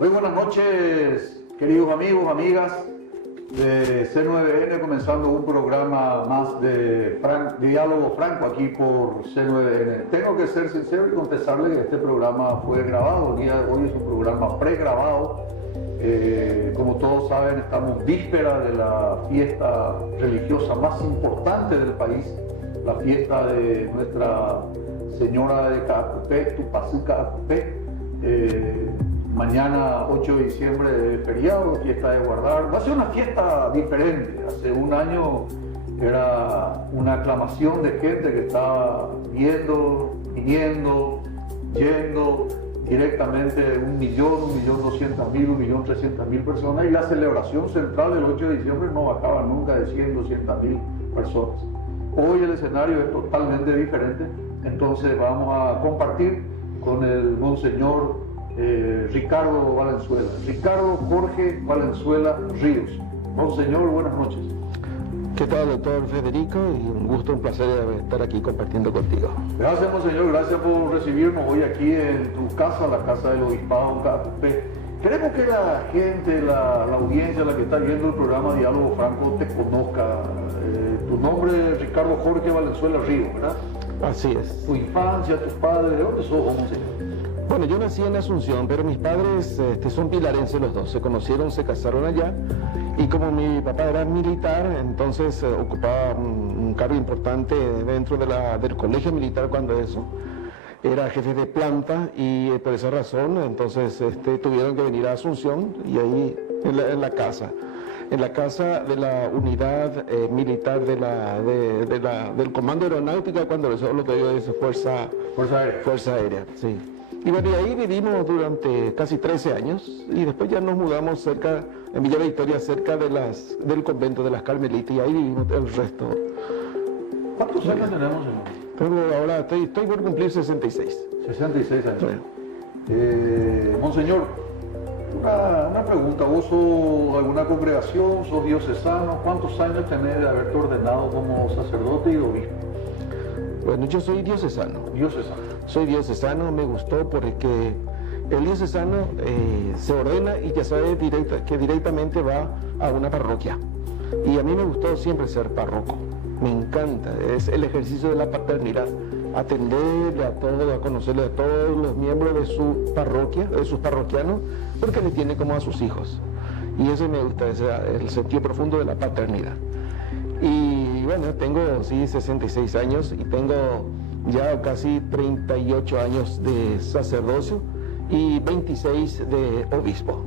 Muy buenas noches, queridos amigos, amigas de C9N, comenzando un programa más de diálogo franco aquí por C9N. Tengo que ser sincero y confesarle que este programa fue grabado. El día de hoy es un programa pregrabado. Como todos saben, estamos víspera de la fiesta religiosa más importante del país, la fiesta de Nuestra Señora de Caacupé, Tupacú Caacupé. Mañana 8 de diciembre de feriado, fiesta de guardar. Va a ser una fiesta diferente. Hace un año era una aclamación de gente que estaba viendo, viniendo, yendo directamente 1.200.000, 1.300.000 personas, y la celebración central del 8 de diciembre no bajaba nunca de 100.000, 200.000 personas. Hoy el escenario es totalmente diferente, entonces vamos a compartir con el Monseñor Ricardo Valenzuela, Ricardo Jorge Valenzuela Ríos. Monseñor, buenas noches. ¿Qué tal, doctor Federico? Y un gusto, un placer estar aquí compartiendo contigo. Gracias, Monseñor, gracias por recibirnos hoy aquí en tu casa, la casa del Obispado Caacupé. Queremos que la gente, la audiencia, la que está viendo el programa Diálogo Franco, te conozca. Tu nombre es Ricardo Jorge Valenzuela Ríos, ¿verdad? Así es. Tu infancia, tus padres, ¿de dónde sos, Monseñor? Bueno, yo nací en Asunción, pero mis padres son pilarenses los dos. Se conocieron, se casaron allá. Y como mi papá era militar, entonces ocupaba un cargo importante dentro del colegio militar cuando eso. Era jefe de planta y por esa razón, entonces tuvieron que venir a Asunción y ahí en la casa de la unidad militar del Comando Aeronáutica, cuando eso lo que digo es Fuerza Aérea, sí. Y bueno, y ahí vivimos durante casi 13 años y después ya nos mudamos en Villa Victoria, cerca del convento de las Carmelitas, y ahí vivimos el resto. ¿Cuántos años tenemos, señor? Ahora estoy por cumplir 66. 66 años. Monseñor, una pregunta. ¿Vos sos alguna congregación? ¿Sos diocesano? ¿Cuántos años tenés de haberte ordenado como sacerdote y obispo? Bueno, yo soy diocesano. Diocesano. Soy diocesano, me gustó porque el diocesano se ordena y ya sabe que directamente va a una parroquia. Y a mí me gustó siempre ser párroco. Me encanta, es el ejercicio de la paternidad. Atenderle a todos, a conocerle a todos los miembros de su parroquia, de sus parroquianos, porque le tiene como a sus hijos. Y eso me gusta, es el sentido profundo de la paternidad. Y bueno, tengo 66 años y tengo ya casi 38 años de sacerdocio y 26 de obispo.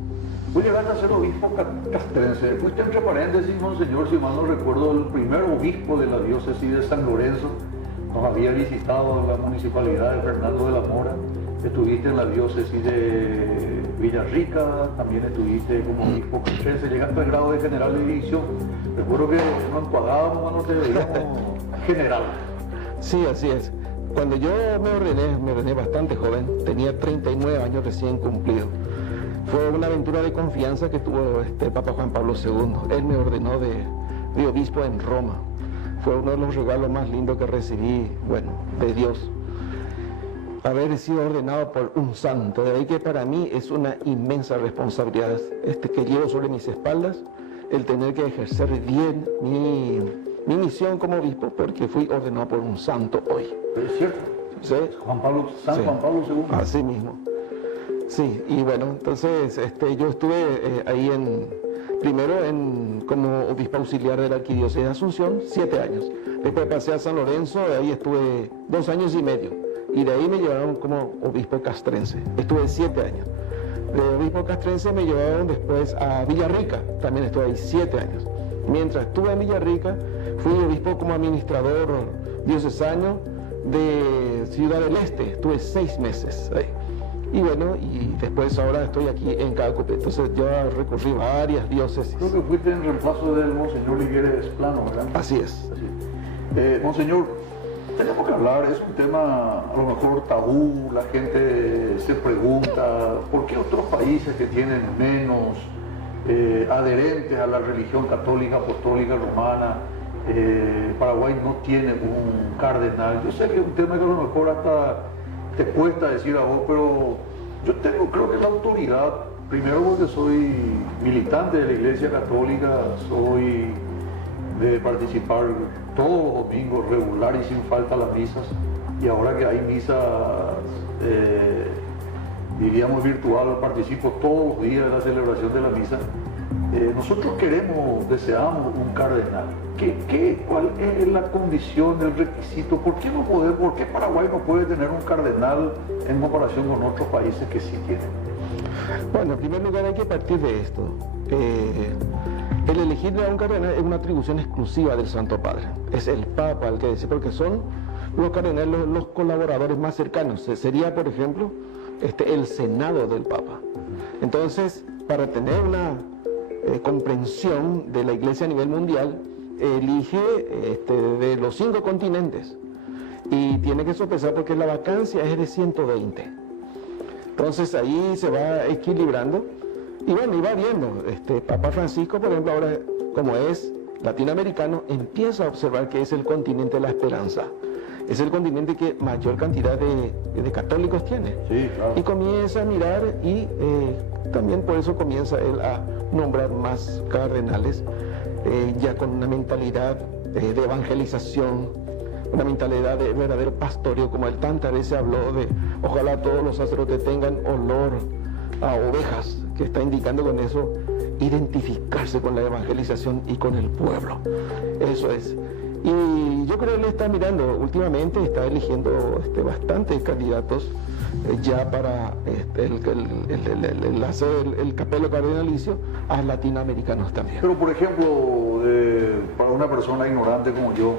Vos llegaste a ser obispo castrense. Fuiste, entre paréntesis, Monseñor, si mal no recuerdo, el primer obispo de la diócesis de San Lorenzo. Nos había visitado la municipalidad de Fernando de la Mora. Estuviste en la diócesis de Villarrica, también estuviste como obispo castrense. Llegaste al grado de general de división. Recuerdo que nos encuadrábamos cuando te veíamos general. Sí, así es. Cuando yo me ordené bastante joven, tenía 39 años recién cumplido. Fue una aventura de confianza que tuvo el Papa Juan Pablo II. Él me ordenó de obispo en Roma. Fue uno de los regalos más lindos que recibí, bueno, de Dios. Haber sido ordenado por un santo, de ahí que para mí es una inmensa responsabilidad que llevo sobre mis espaldas, el tener que ejercer bien mi misión como obispo, porque fui ordenado por un santo hoy. ¿Es cierto? ¿Sí? Juan Pablo II. Así mismo. Sí, y bueno, entonces yo estuve ahí primero como obispo auxiliar de la Arquidiócesis de Asunción, 7 años. Después pasé a San Lorenzo, ahí estuve 2 años y medio. Y de ahí me llevaron como obispo castrense. Estuve 7 años. De obispo castrense me llevaron después a Villarrica, también estuve ahí 7 años. Mientras estuve en Villarrica, fui obispo como administrador diocesano de Ciudad del Este. Estuve 6 meses ahí. Y bueno, y después ahora estoy aquí en Caacupé. Entonces yo recorrí varias diócesis. Creo que fuiste en reemplazo del Monseñor Ligueres Plano, ¿verdad? Así es. Monseñor, tenemos que hablar, es un tema a lo mejor tabú, la gente se pregunta ¿por qué otros países que tienen menos adherentes a la religión católica, apostólica, romana, Paraguay no tiene un cardenal? Yo sé que es un tema que a lo mejor hasta te cuesta decir a vos, pero yo creo que la autoridad Primero porque soy militante de la Iglesia Católica, soy de participar todos los domingos regular y sin falta a las misas. Y ahora que hay misas, diríamos virtual, participo todos los días de la celebración de la misa. Nosotros deseamos un cardenal. ¿Cuál es la condición, el requisito? ¿Por qué Paraguay no puede tener un cardenal en comparación con otros países que sí tienen? Bueno, en primer lugar hay que partir de esto. El elegir a un cardenal es una atribución exclusiva del Santo Padre. Es el Papa el que dice, porque son los cardenales los colaboradores más cercanos. Sería, por ejemplo, el Senado del Papa. Entonces, para tener una comprensión de la Iglesia a nivel mundial, elige de los 5 continentes y tiene que sopesar porque la vacancia es de 120. Entonces ahí se va equilibrando y bueno, y va viendo. Papa Francisco, por ejemplo, ahora como es latinoamericano, empieza a observar que es el continente de la esperanza. Es el continente que mayor cantidad de católicos tiene. Sí, claro. Y comienza a mirar y también por eso comienza él a nombrar más cardenales, ya con una mentalidad de evangelización, una mentalidad de verdadero pastoreo, como él tantas veces habló de ojalá todos los sacerdotes tengan olor a ovejas, que está indicando con eso identificarse con la evangelización y con el pueblo. Eso es. Y yo creo que él está mirando, últimamente está eligiendo bastantes candidatos ya para el capelo cardenalicio a latinoamericanos también. Pero por ejemplo, para una persona ignorante como yo,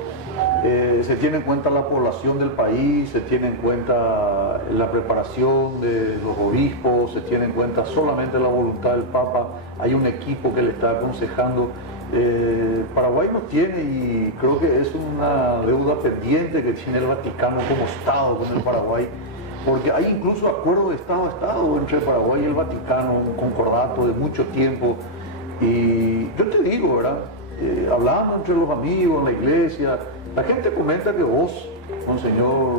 se tiene en cuenta la población del país, se tiene en cuenta la preparación de los obispos, se tiene en cuenta solamente la voluntad del Papa, hay un equipo que le está aconsejando. Paraguay no tiene, y creo que es una deuda pendiente que tiene el Vaticano como Estado con el Paraguay, porque hay incluso acuerdos de Estado a Estado entre Paraguay y el Vaticano, un concordato de mucho tiempo. Y yo te digo, ¿verdad? Hablando entre los amigos, en la iglesia, la gente comenta que vos, Monseñor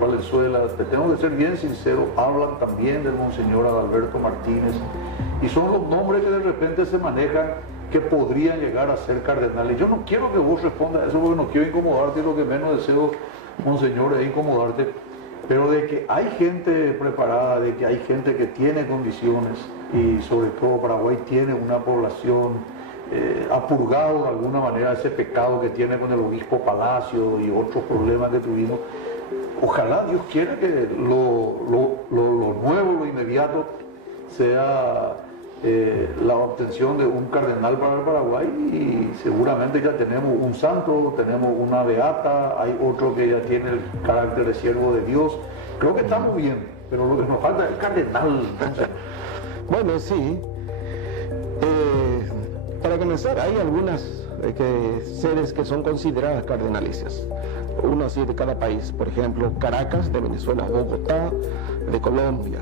Valenzuela, te tengo que ser bien sincero, hablan también del Monseñor Adalberto Martínez, y son los nombres que de repente se manejan que podrían llegar a ser cardenales. Yo no quiero que vos respondas a eso porque no quiero incomodarte, y lo que menos deseo, Monseñor, es incomodarte, pero de que hay gente preparada, de que hay gente que tiene condiciones, y sobre todo Paraguay tiene una población ha purgado de alguna manera ese pecado que tiene con el obispo Palacio y otros problemas que tuvimos. Ojalá Dios quiera que lo nuevo, lo inmediato sea la obtención de un cardenal para el Paraguay, y seguramente ya tenemos un santo, tenemos una beata, hay otro que ya tiene el carácter de siervo de Dios. Creo que estamos bien, pero lo que nos falta es el cardenal. Entonces. Bueno, sí. Para comenzar, hay algunas sedes que son consideradas cardenalicias. Uno así de cada país, por ejemplo, Caracas de Venezuela, Bogotá de Colombia,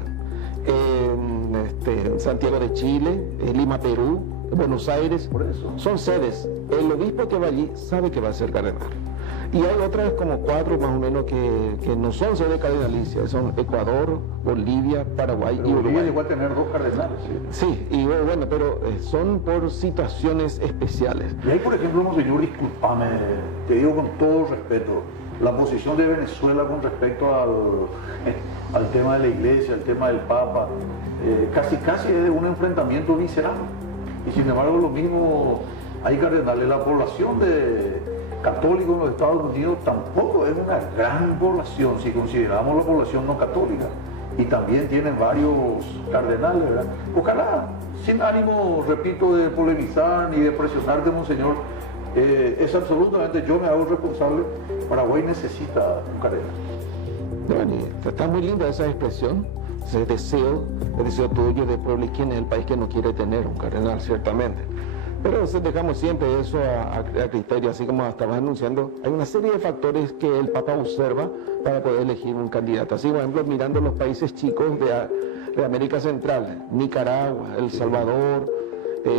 Santiago de Chile, Lima, Perú, Buenos Aires. Por eso. Son sedes. El obispo que va allí sabe que va a ser cardenal. Y hay otras como 4 más o menos que no son sedes cardenalicias, son Ecuador, Bolivia, Paraguay y Uruguay. Bolivia llegó a tener 2 cardenales. Sí, y bueno, pero son por situaciones especiales. Y ahí, por ejemplo, Monseñor, discúlpame, te digo con todo respeto, la posición de Venezuela con respecto al tema de la iglesia, al tema del Papa, casi es de un enfrentamiento visceral. Y sin embargo, lo mismo hay cardenales. La población católica en los Estados Unidos tampoco es una gran población si consideramos la población no católica, y también tienen varios cardenales, ¿verdad? Ojalá, sin ánimo, repito, de polemizar ni de presionarte, Monseñor, es absolutamente, yo me hago responsable, Paraguay necesita un cardenal. Bueno, está muy linda esa expresión, ese deseo tuyo de pueblo, y quién es el país que no quiere tener un cardenal, ciertamente. Pero dejamos siempre eso a criterio, así como estabas anunciando. Hay una serie de factores que el Papa observa para poder elegir un candidato. Así, por ejemplo, mirando los países chicos de América Central, Nicaragua, El Salvador,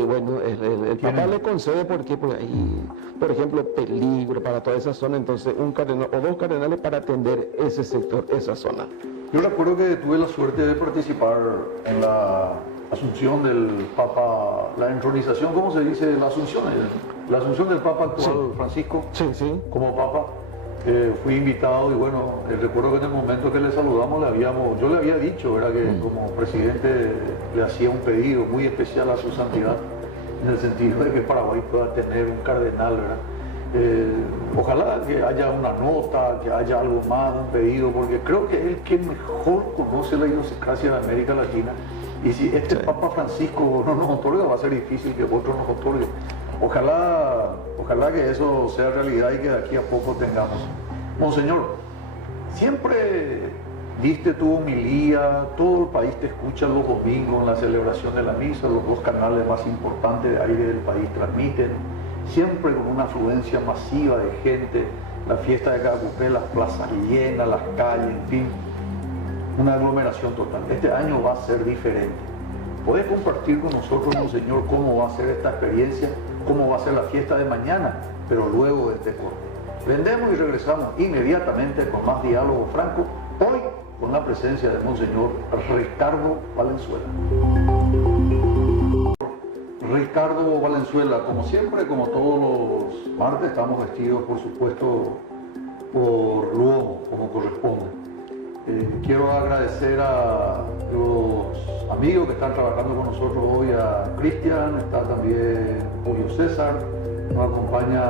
bueno, el Papa le concede porque hay, por ejemplo, peligro para toda esa zona, entonces un cardenal o 2 cardenales para atender ese sector, esa zona. Yo recuerdo que tuve la suerte de participar en la asunción del Papa, la entronización, ¿cómo se dice? La asunción del Papa actual, Sí. Francisco, Sí, sí. como Papa. Fui invitado y bueno, recuerdo que en el momento que le saludamos yo le había dicho, era que como presidente le hacía un pedido muy especial a su santidad, en el sentido de que Paraguay pueda tener un cardenal, ¿verdad? Ojalá que haya una nota, que haya algo más, un pedido, porque creo que es el que mejor conoce la idiosincrasia de América Latina. Y si este Sí. Papa Francisco no nos otorga, va a ser difícil que otro nos otorgue. Ojalá que eso sea realidad y que de aquí a poco tengamos. Monseñor, siempre diste tu homilía, todo el país te escucha los domingos en la celebración de la misa, los dos canales más importantes de aire del país transmiten, siempre con una afluencia masiva de gente, la fiesta de Cacupé, las plazas llenas, las calles, en fin, una aglomeración total. Este año va a ser diferente. ¿Puedes compartir con nosotros, Monseñor, cómo va a ser esta experiencia, cómo va a ser la fiesta de mañana, pero luego de este corte? Vendemos y regresamos inmediatamente con más diálogo franco, hoy con la presencia de Monseñor Ricardo Valenzuela. Ricardo Valenzuela, como siempre, como todos los martes, estamos vestidos, por supuesto, por Luomo, como corresponde. Quiero agradecer a los amigos que están trabajando con nosotros hoy, a Cristian, está también Julio César, nos acompaña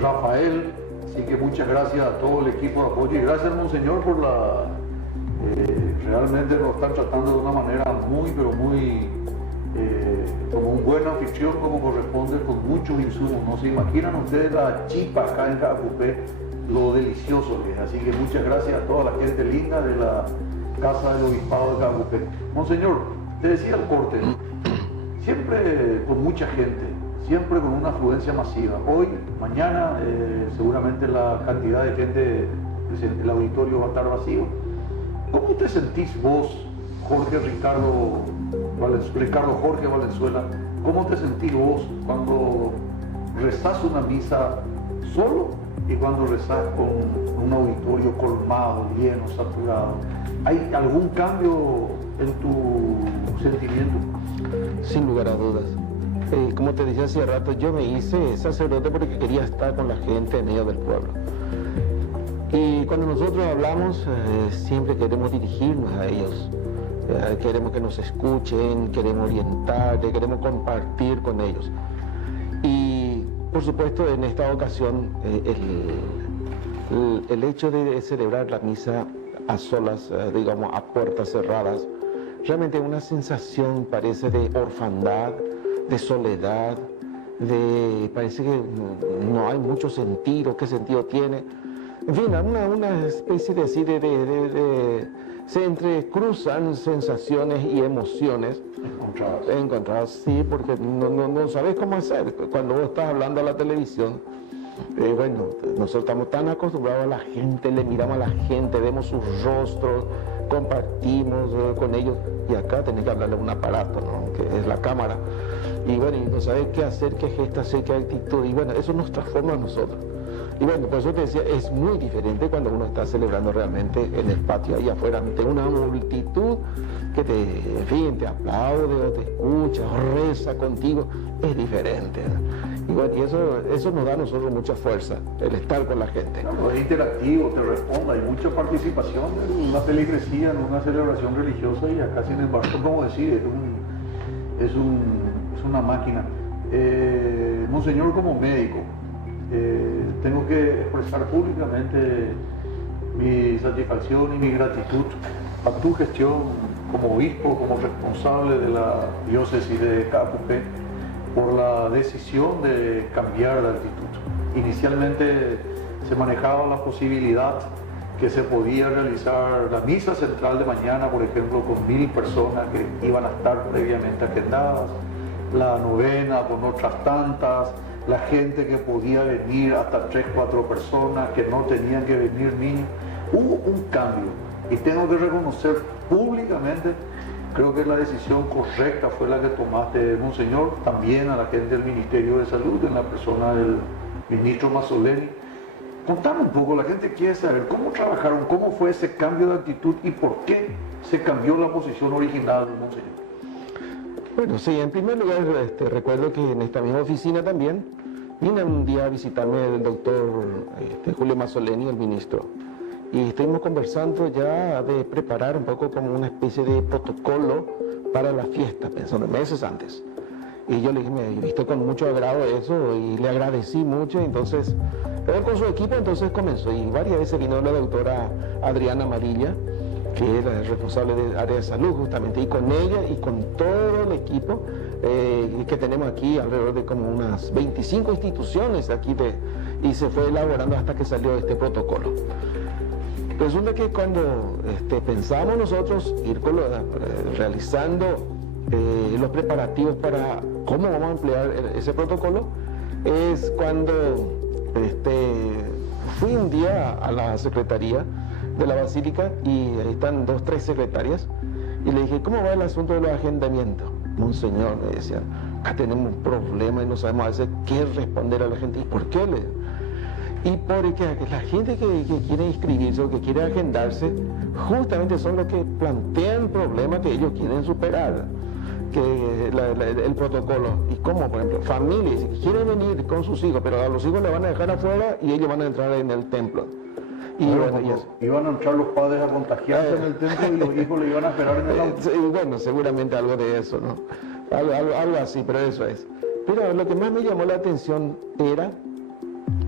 Rafael, así que muchas gracias a todo el equipo de apoyo y gracias, Monseñor, por realmente nos están tratando de una manera muy, pero muy como un buen anfitrión, como corresponde, con muchos insumos. No se imaginan ustedes la chipa acá en Cacupé, lo delicioso que es. Así que muchas gracias a toda la gente linda de la Casa del Obispado de Cacupé. Monseñor, te decía el corte, siempre con mucha gente, siempre con una afluencia masiva. Hoy, mañana, seguramente la cantidad de gente, el auditorio va a estar vacío. ¿Cómo te sentís vos, Ricardo Jorge Valenzuela? ¿Cómo te sentís vos cuando rezás una misa solo y cuando rezás con un auditorio colmado, lleno, saturado? ¿Hay algún cambio en tu sentimiento? Sin lugar a dudas. Como te decía hace rato, yo me hice sacerdote porque quería estar con la gente en medio del pueblo. Y cuando nosotros hablamos, siempre queremos dirigirnos a ellos. Queremos que nos escuchen, queremos orientar, queremos compartir con ellos. Y por supuesto, en esta ocasión, el hecho de celebrar la misa a solas, digamos, a puertas cerradas, realmente una sensación parece de orfandad, de soledad, parece que no hay mucho sentido. ¿Qué sentido tiene? En fin, una especie de así se entrecruzan sensaciones y emociones encontradas, sí, porque no sabes cómo hacer. Cuando vos estás hablando a la televisión, bueno, nosotros estamos tan acostumbrados a la gente, le miramos a la gente, vemos sus rostros, compartimos con ellos, y acá tenés que hablarle a un aparato, ¿no?, que es la cámara, y bueno, y no sabes qué hacer, qué gesto hacer, qué actitud, y bueno, eso nos transforma a nosotros. Y bueno, por eso te decía, es muy diferente cuando uno está celebrando realmente en el patio ahí afuera, ante una multitud que en fin, te aplaude o te escucha o reza contigo, es diferente, ¿no? Y bueno, y eso nos da a nosotros mucha fuerza, el estar con la gente. No, es interactivo, te responde, hay mucha participación en una feligresía, en una celebración religiosa, y acá, sin embargo, como decir, es una máquina. Monseñor, como médico, tengo que expresar públicamente mi satisfacción y mi gratitud a tu gestión como obispo, como responsable de la diócesis de Cacupé, por la decisión de cambiar de actitud. Inicialmente se manejaba la posibilidad que se podía realizar la misa central de mañana, por ejemplo, con 1000 personas que iban a estar previamente agendadas, la novena con otras tantas, la gente que podía venir hasta 3, 4 personas, que no tenían que venir niños. Hubo un cambio y tengo que reconocer públicamente, creo que la decisión correcta fue la que tomaste, Monseñor, también a la gente del Ministerio de Salud, en la persona del ministro Mazzoleni. Contame un poco, la gente quiere saber cómo trabajaron, cómo fue ese cambio de actitud y por qué se cambió la posición original, Monseñor. Bueno, sí, en primer lugar recuerdo que en esta misma oficina también vino un día a visitarme el doctor Julio Mazzoleni, el ministro, y estuvimos conversando ya de preparar un poco como una especie de protocolo para la fiesta, pensando meses antes. Y yo le dije, me he visto con mucho agrado eso y le agradecí mucho, entonces él con su equipo entonces comenzó, y varias veces vino la doctora Adriana Amarilla, que era el responsable del área de salud justamente, y con ella y con todo el equipo que tenemos aquí, alrededor de como unas 25 instituciones aquí, y se fue elaborando hasta que salió este protocolo. Resulta que cuando pensamos nosotros ir realizando los preparativos para cómo vamos a emplear ese protocolo, es cuando fui un día a la secretaría de la Basílica y ahí están 2 o 3 secretarias y le dije, ¿cómo va el asunto de los agendamientos? Monseñor, me decían, acá tenemos un problema y no sabemos a veces qué responder a la gente. ¿Y por qué? Y porque la gente que quiere inscribirse o que quiere agendarse, justamente son los que plantean problemas que ellos quieren superar, que el protocolo. Y como, por ejemplo, familias que quieren venir con sus hijos, pero a los hijos le van a dejar afuera y ellos van a entrar en el templo. Y iban a entrar los padres a contagiarse en el templo y los hijos le iban a esperar en el auto. Bueno, seguramente algo de eso, ¿no? Algo así, pero eso es. Pero lo que más me llamó la atención era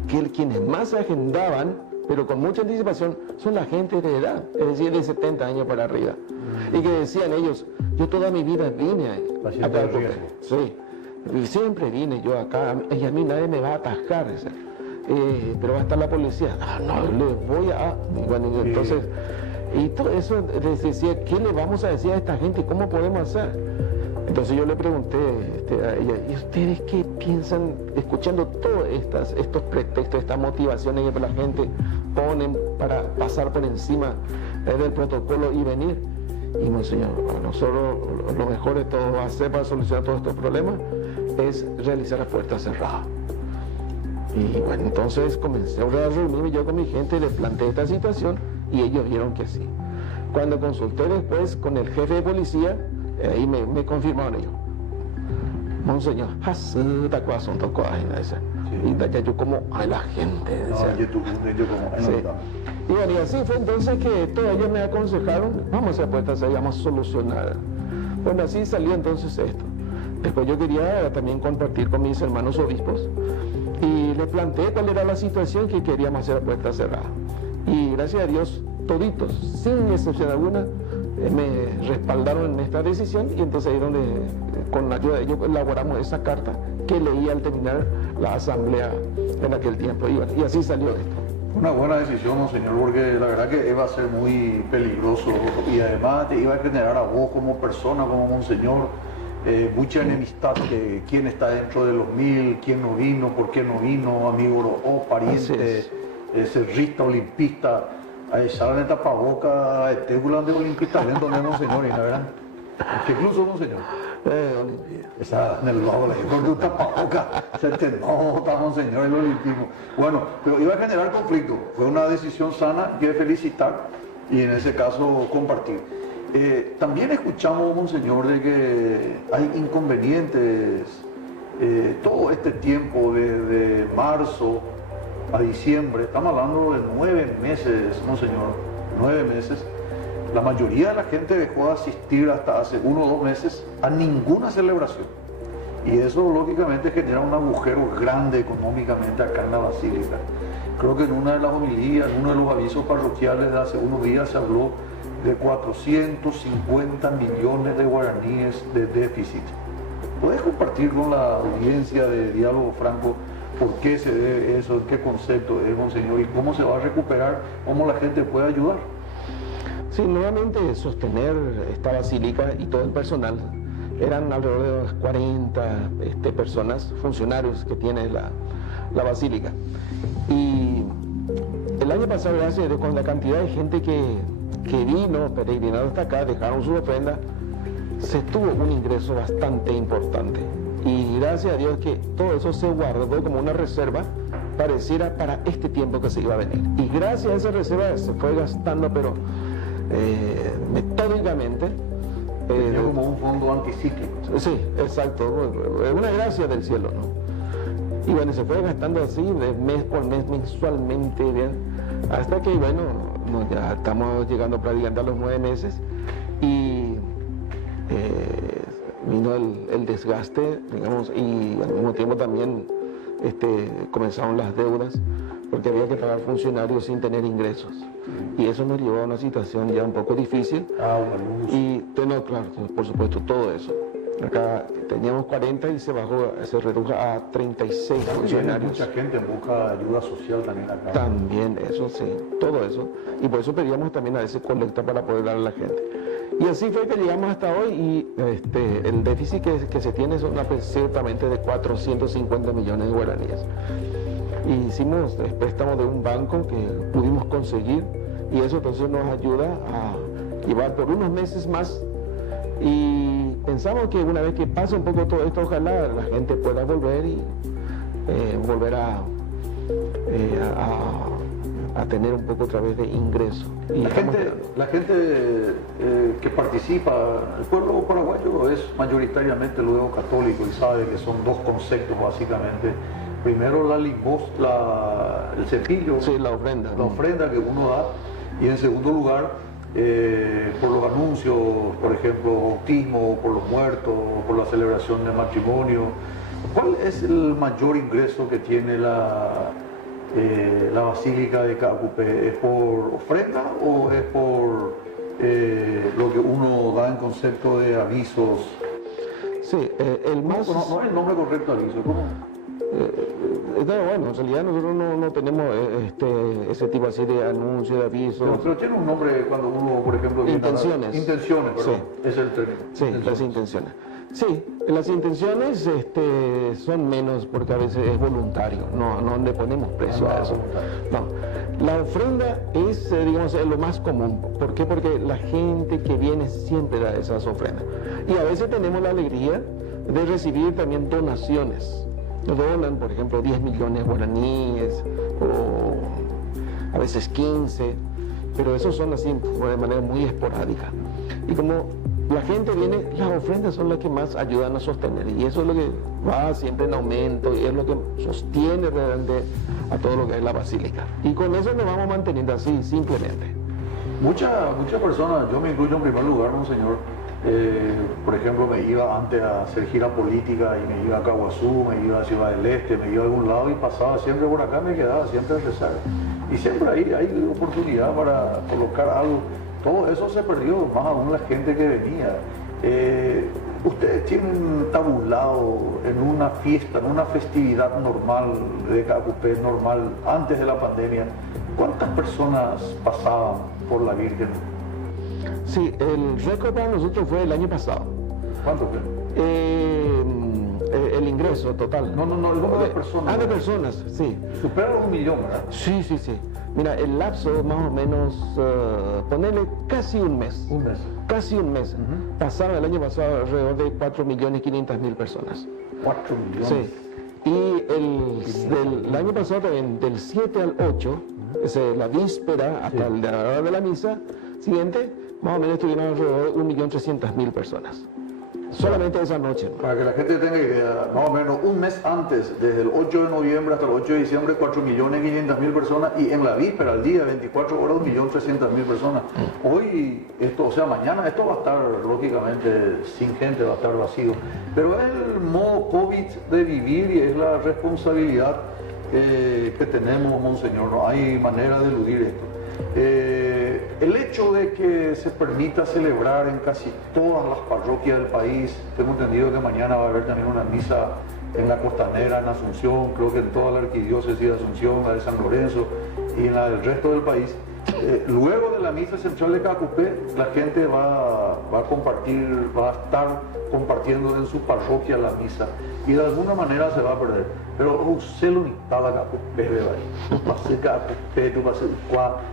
que quienes más se agendaban, pero con mucha anticipación, son la gente de edad, es decir, de 70 años para arriba. Y que decían ellos, yo toda mi vida vine acá. Sí, y siempre vine yo acá, y a mí nadie me va a atajar, pero va a estar la policía. No, le voy a... Bueno, entonces, y todo eso les decía, ¿qué le vamos a decir a esta gente? ¿Cómo podemos hacer? Entonces yo le pregunté a ella, ¿y ustedes qué piensan, escuchando todos estos pretextos, estas motivaciones que la gente ponen para pasar por encima del protocolo y venir? Y Monseñor, nosotros lo mejor de todo va a hacer para solucionar todos estos problemas es realizar a puertas cerradas. Y bueno, entonces comencé a reunirme yo con mi gente, les planteé esta situación y ellos vieron que sí. Cuando consulté después con el jefe de policía, ahí me confirmaron ellos. Monseñor, y ya yo como a la gente. Y bueno, y así fue entonces que todos ellos me aconsejaron, vamos a hacer puertas ahí, vamos a solucionar. Bueno, así salió entonces esto. Después yo quería también compartir con mis hermanos obispos y les planteé cuál era la situación que queríamos hacer a puerta cerrada. Y gracias a Dios, toditos, sin excepción alguna, me respaldaron en esta decisión y entonces ahí es donde, con la ayuda de ellos, elaboramos esa carta que leí al terminar la asamblea en aquel tiempo. Y así salió esto. Una buena decisión, Monseñor, porque la verdad que iba a ser muy peligroso y además te iba a generar a vos como persona, como Monseñor, mucha enemistad de quién está dentro de los 1000, quién no vino, por qué no vino, amigo o pariente, cerrista, olimpista. Ahí salen tapaboca, de olimpista, lento, Monseñor, y la verdad. ¿Qué incluso, Monseñor? Esa en el lado, con un tapaboca, se te nota, Monseñor, el olimpismo. Bueno, pero iba a generar conflicto. Fue una decisión sana que felicitar y en ese caso compartir. También escuchamos, Monseñor, de que hay inconvenientes todo este tiempo de marzo a diciembre, estamos hablando de 9 meses, Monseñor, 9 meses. La mayoría de la gente dejó de asistir hasta hace 1 o 2 meses a ninguna celebración. Y eso lógicamente genera un agujero grande económicamente acá en la Basílica. Creo que en una de las homilías, en uno de los avisos parroquiales de hace unos días se habló de 450 millones de guaraníes de déficit. ¿Puedes compartir con la audiencia de Diálogo Franco por qué se debe eso, qué concepto es, Monseñor, y cómo se va a recuperar, cómo la gente puede ayudar? Sí, nuevamente sostener esta basílica y todo el personal, eran alrededor de unas 40 personas, funcionarios que tiene la basílica. Y el año pasado, gracias a Dios, con la cantidad de gente que vino, peregrinando hasta acá, dejaron su ofrenda, se tuvo un ingreso bastante importante. Y gracias a Dios que todo eso se guardó como una reserva, pareciera para este tiempo que se iba a venir. Y gracias a esa reserva se fue gastando, pero metódicamente, Tenía como un fondo anticíclico. Sí, exacto, es una gracia del cielo, ¿no? Y bueno, se fue gastando así, de mes por mes, mensualmente, bien, hasta que, bueno, ya estamos llegando prácticamente a los 9 meses y vino el desgaste, digamos, y al mismo tiempo también comenzaron las deudas, porque había que pagar funcionarios sin tener ingresos. Y eso nos llevó a una situación ya un poco difícil. Luz. Y, no, claro, por supuesto, todo eso. Acá teníamos 40 y se redujo a 36 funcionarios. Mucha gente busca ayuda social también acá. También, eso sí, todo eso. Y por eso pedíamos también a veces colecta para poder dar a la gente. Y así fue que llegamos hasta hoy y el déficit que se tiene es ciertamente de 450 millones de guaraníes. Y hicimos préstamos de un banco que pudimos conseguir y eso entonces nos ayuda a llevar por unos meses más y pensamos que una vez que pase un poco todo esto, ojalá la gente pueda volver y volver a tener un poco otra vez de ingreso. Y la gente que participa, el pueblo paraguayo es mayoritariamente luego católico y sabe que son dos conceptos básicamente. Primero la limosna, el cepillo, sí, la ofrenda que uno da, y en segundo lugar por los anuncios, por ejemplo, bautismo, por los muertos, por la celebración del matrimonio. ¿Cuál es el mayor ingreso que tiene la Basílica de Caacupé? ¿Es por ofrenda o es por lo que uno da en concepto de avisos? Sí, el más... No es el nombre correcto, aviso, ¿cómo? Bueno, en realidad nosotros no tenemos ese tipo así de anuncios, de avisos. Pero tiene un nombre cuando uno, por ejemplo... Intenciones. Intenciones, perdón. Sí. Es el término. Sí, las intenciones. Sí, las intenciones son menos porque a veces es voluntario, no le ponemos precio a eso. No, la ofrenda es, digamos, lo más común. ¿Por qué? Porque la gente que viene siempre da esas ofrendas. Y a veces tenemos la alegría de recibir también donaciones. Nos donan, por ejemplo, 10 millones guaraníes o a veces 15, pero esos son así de manera muy esporádica. Y como la gente viene, las ofrendas son las que más ayudan a sostener y eso es lo que va siempre en aumento y es lo que sostiene realmente a todo lo que es la basílica. Y con eso nos vamos manteniendo así, simplemente. Muchas personas, yo me incluyo en primer lugar, monseñor, por ejemplo, me iba antes a hacer gira política y me iba a Caguazú, me iba a Ciudad del Este, me iba a algún lado y pasaba siempre por acá, me quedaba siempre a rezar. Y siempre hay oportunidad para colocar algo. Todo eso se perdió, más aún la gente que venía. Ustedes tienen tabulado en una fiesta, en una festividad normal de Caacupé, normal, antes de la pandemia, ¿cuántas personas pasaban por la Virgen? Sí, el récord para nosotros fue el año pasado. ¿Cuánto fue? El ingreso total. No, el número de personas. De personas, sí. Supera los 1 millón, ¿verdad? Sí. Mira, el lapso más o menos, ponerle casi un mes. Un mes. Casi un mes. Pasaron el año pasado alrededor de 4.500.000 personas. 4 millones. Sí. Y el año pasado también, del 7 al 8, la víspera hasta la hora de la misa siguiente, más o menos estuvieron alrededor de 1.300.000 personas. Solamente esa noche, ¿no? Para que la gente tenga idea, más o menos un mes antes, desde el 8 de noviembre hasta el 8 de diciembre, 4.500.000 personas, y en la víspera, al día, 24 horas, 1.300.000 personas. Hoy, mañana esto va a estar, lógicamente, sin gente, va a estar vacío. Pero es el modo COVID de vivir y es la responsabilidad que tenemos, monseñor. No hay manera de eludir esto. El hecho de que se permita celebrar en casi todas las parroquias del país, tengo entendido que mañana va a haber también una misa en la Costanera, en Asunción, creo que en toda la arquidiócesis de Asunción, la de San Lorenzo y en la del resto del país. Luego de la misa central de Caacupé, la gente va a estar compartiendo en su parroquia la misa y de alguna manera se va a perder. Pero usted lo necesitaba Caacupé,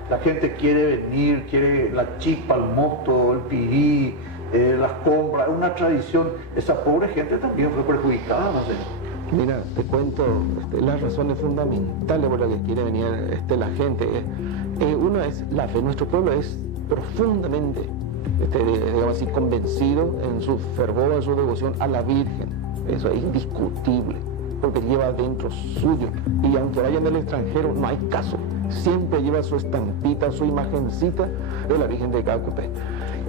la gente quiere venir, quiere la chispa, el mosto, el pirí, las compras, es una tradición. Esa pobre gente también fue perjudicada, no sé. Mira, te cuento las razones fundamentales por las que quiere venir la gente. Una es la fe. Nuestro pueblo es profundamente digamos así, convencido en su fervor, en su devoción a la Virgen. Eso es indiscutible, porque lleva dentro suyo. Y aunque vayan del extranjero, no hay caso. Siempre lleva su estampita, su imagencita de la Virgen de Caacupé.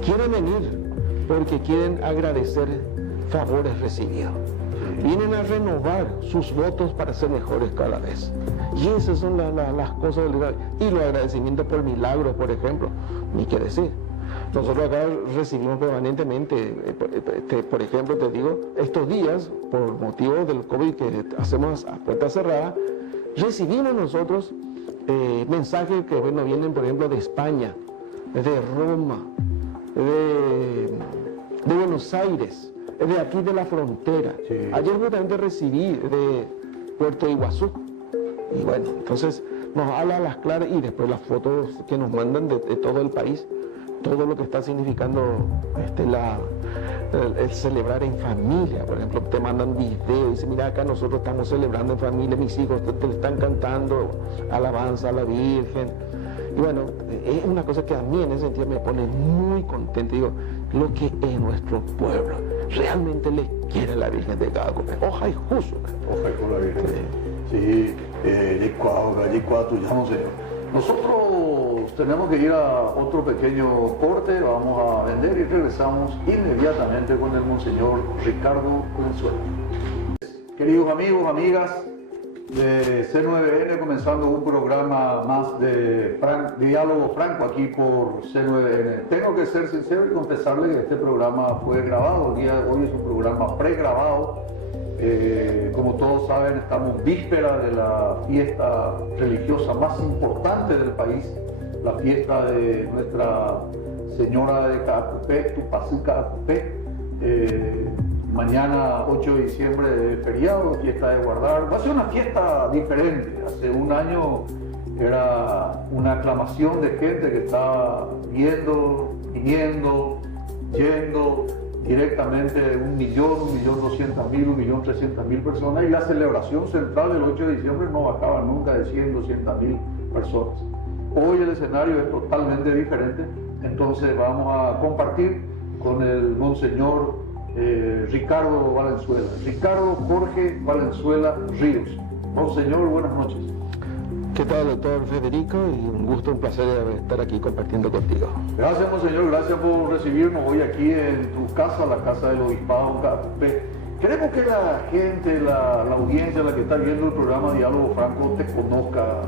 Quieren venir porque quieren agradecer favores recibidos. Vienen a renovar sus votos para ser mejores cada vez. Y esas son las cosas del... Y los agradecimientos por milagros, por ejemplo, ni qué decir. Nosotros acá recibimos permanentemente, por ejemplo, te digo, estos días, por motivo del COVID que hacemos a puerta cerrada, recibimos nosotros mensajes que bueno, vienen, por ejemplo, de España, de Roma, de Buenos Aires, de aquí de la frontera. Sí. Ayer justamente recibí de Puerto Iguazú. Y bueno, entonces nos habla a las claras y después las fotos que nos mandan de todo el país, todo lo que está significando el celebrar en familia. Por ejemplo, te mandan videos, dicen, mira, acá nosotros estamos celebrando en familia, mis hijos te están cantando alabanza a la Virgen. Y bueno, es una cosa que a mí en ese sentido me pone muy contento. Digo, lo que es nuestro pueblo realmente le quiere a la Virgen de Caacupé. Ojalá y justo. Ojalá con la Virgen. Sí, Señor. Nosotros tenemos que ir a otro pequeño corte, vamos a vender y regresamos inmediatamente con el Monseñor Ricardo Valenzuela. Queridos amigos, amigas de C9N, comenzando un programa más de diálogo franco aquí por C9N. Tengo que ser sincero y confesarle que este programa fue grabado, el día de hoy es un programa pregrabado. Como todos saben, estamos víspera de la fiesta religiosa más importante del país, la fiesta de Nuestra Señora de Caacupé, Tupacú Caacupé. Mañana 8 de diciembre es feriado, fiesta de guardar. Va a ser una fiesta diferente. Hace un año era una aclamación de gente que estaba viendo, viniendo, yendo. Directamente 1.200.000, 1.300.000 personas, y la celebración central del 8 de diciembre no bajaba nunca de 100.000, 200.000 personas. Hoy el escenario es totalmente diferente, entonces vamos a compartir con el Monseñor Ricardo Valenzuela, Ricardo Jorge Valenzuela Ríos. Monseñor, buenas noches. ¿Qué tal, doctor Federico? Y un gusto, un placer estar aquí compartiendo contigo. Gracias, Monseñor, gracias por recibirnos hoy aquí en tu casa, la casa del Obispado Caacupé. Queremos que la gente, la audiencia, la que está viendo el programa Diálogo Franco, te conozca.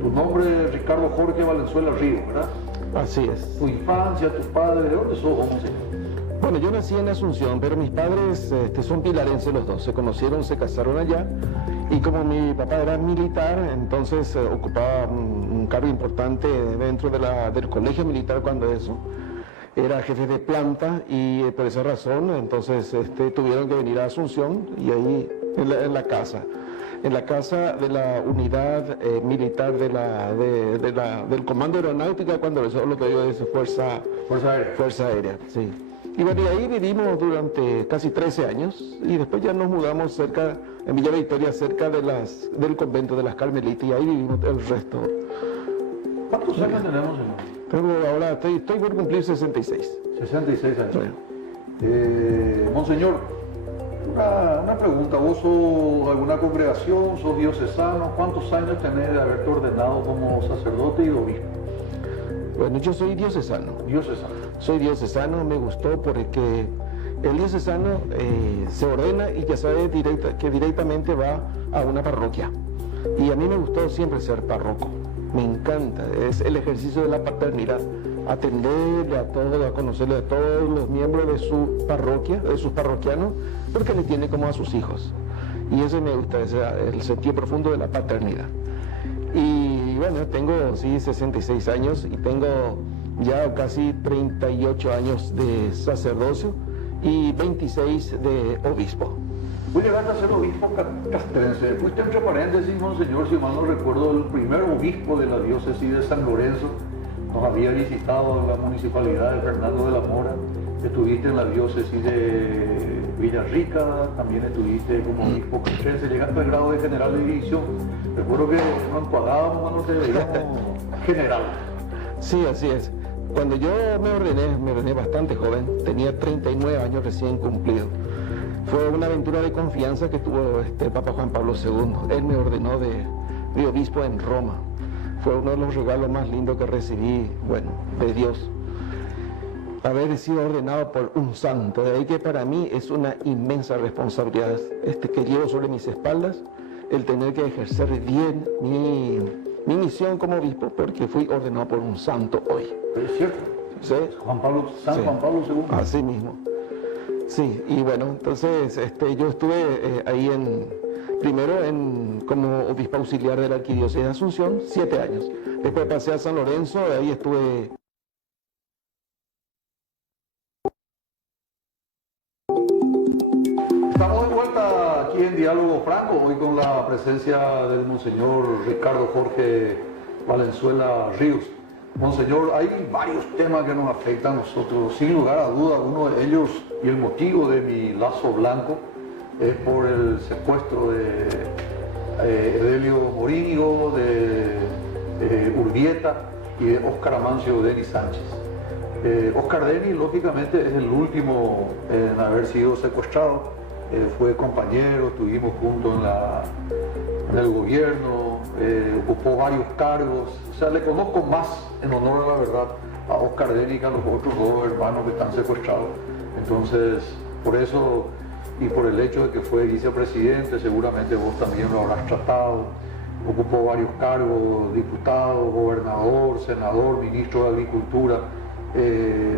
Tu nombre es Ricardo Jorge Valenzuela Ríos, ¿verdad? Así es. Tu infancia, tus padres, ¿de dónde sos, Monseñor? Bueno, yo nací en Asunción, pero mis padres son pilarenses los dos. Se conocieron, se casaron allá. Y como mi papá era militar, entonces ocupaba un cargo importante dentro del colegio militar cuando eso. Era jefe de planta y por esa razón entonces tuvieron que venir a Asunción y ahí en la casa de la unidad militar del Comando Aeronáutica, cuando eso lo que digo es Fuerza Aérea, sí. Y bueno, y ahí vivimos durante casi 13 años y después ya nos mudamos en Villa Victoria, cerca del convento de las Carmelitas, y ahí vivimos el resto. ¿Cuántos años tenemos, señor? Ahora estoy por cumplir 66. 66 años. Sí. Monseñor, una pregunta. ¿Vos sos alguna congregación? ¿Sos diocesano? ¿Cuántos años tenés de haberte ordenado como sacerdote y obispo? Bueno, yo soy diocesano. Diocesano. Soy diocesano, me gustó porque el diocesano se ordena y ya sabe que directamente va a una parroquia. Y a mí me gustó siempre ser párroco. Me encanta, es el ejercicio de la paternidad. Atenderle a todos, a conocerle a todos los miembros de su parroquia, de sus parroquianos, porque le tiene como a sus hijos. Y eso me gusta, el sentido profundo de la paternidad. Y bueno, tengo 66 años y tengo ya casi 38 años de sacerdocio y 26 de obispo. Vos llegaste a ser obispo castrense. Fuiste, entre paréntesis, Monseñor, si mal no recuerdo, el primer obispo de la diócesis de San Lorenzo. Nos había visitado la municipalidad de Fernando de la Mora. Estuviste en la diócesis de Villarrica, también estuviste como obispo castrense. Llegaste al grado de general de división. Recuerdo que nos encuadrábamos cuando te veíamos general. Sí, así es. cuando yo me ordené bastante joven, tenía 39 años recién cumplido. Fue una aventura de confianza que tuvo el Papa Juan Pablo II. Él me ordenó de obispo en Roma. Fue uno de los regalos más lindos que recibí, bueno, de Dios. Haber sido ordenado por un santo, de ahí que para mí es una inmensa responsabilidad que llevo sobre mis espaldas, el tener que ejercer bien mi misión como obispo, porque fui ordenado por un santo hoy. Es cierto. ¿Sí? Juan Pablo II. Así mismo. Sí, y bueno, entonces yo estuve ahí primero como obispo auxiliar de la Arquidiócesis de Asunción, 7 años. Después pasé a San Lorenzo, ahí estuve. Estamos de vuelta aquí en Diálogo Franco, hoy con la presencia del Monseñor Ricardo Jorge Valenzuela Ríos. Monseñor, hay varios temas que nos afectan a nosotros, sin lugar a duda. Uno de ellos, y el motivo de mi lazo blanco, es por el secuestro de Edelio Morínigo, de Urbieta y de Óscar Amancio Denis Sánchez. Óscar Denis, lógicamente, es el último en haber sido secuestrado. Fue compañero, estuvimos juntos en el gobierno, ocupó varios cargos. O sea, le conozco más, en honor a la verdad, a Óscar Denis que a los otros 2 hermanos que están secuestrados. Entonces, por eso y por el hecho de que fue vicepresidente, seguramente vos también lo habrás tratado. Ocupó varios cargos, diputado, gobernador, senador, ministro de Agricultura.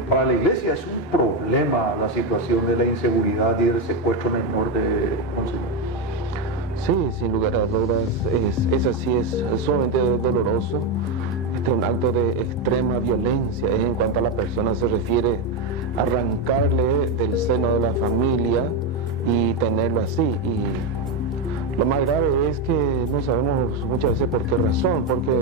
Para la Iglesia es un problema la situación de la inseguridad y del secuestro en el norte, Monseñor. Sí, sin lugar a dudas, es así, es sumamente doloroso. Este es un acto de extrema violencia en cuanto a la persona se refiere, arrancarle del seno de la familia y tenerlo así. Y lo más grave es que no sabemos muchas veces por qué razón, porque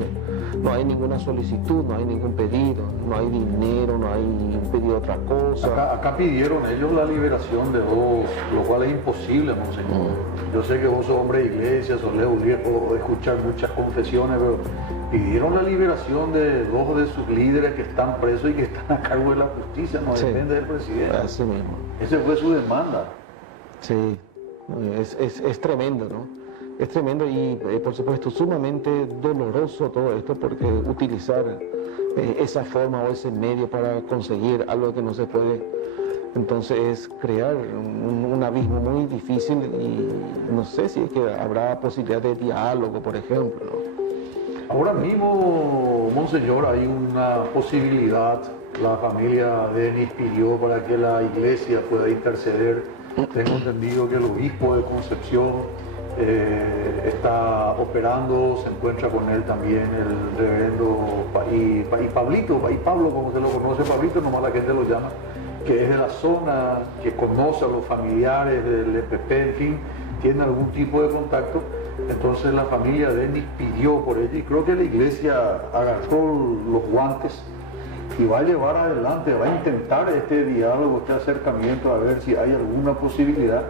no hay ninguna solicitud, no hay ningún pedido, no hay dinero, no hay pedido otra cosa. Acá pidieron ellos la liberación de 2, lo cual es imposible, Monseñor. Yo sé que vos sos hombre de iglesia, solés escuchar muchas confesiones, pero pidieron la liberación de 2 de sus líderes que están presos y que están a cargo de la justicia, no depende del presidente. Así mismo. Esa fue su demanda. Sí, es tremendo, ¿no? Es tremendo y, por supuesto, sumamente doloroso todo esto, porque utilizar esa forma o ese medio para conseguir algo que no se puede, entonces es crear un abismo muy difícil y no sé si es que habrá posibilidad de diálogo, por ejemplo, ¿no? Ahora mismo, Monseñor, hay una posibilidad. La familia Denis pidió para que la Iglesia pueda interceder. Tengo entendido que el obispo de Concepción está operando, se encuentra con él también el reverendo Pablo, como se lo conoce, Pablito, nomás la gente lo llama, que es de la zona, que conoce a los familiares del EPP, en fin, tiene algún tipo de contacto. Entonces la familia Denis pidió por ella y creo que la Iglesia agarró los guantes y va a llevar adelante, va a intentar este diálogo, este acercamiento, a ver si hay alguna posibilidad,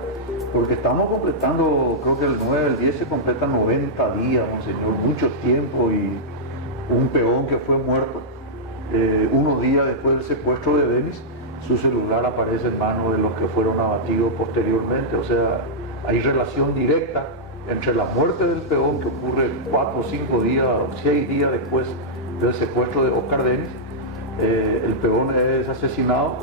porque estamos completando, creo que el 9, el 10 se completan 90 días, Monseñor, mucho tiempo, y un peón que fue muerto, unos días después del secuestro de Denis, su celular aparece en manos de los que fueron abatidos posteriormente. O sea, hay relación directa entre la muerte del peón, que ocurre 4 o 5 días, 6 días después del secuestro de Óscar Denis. El peón es asesinado,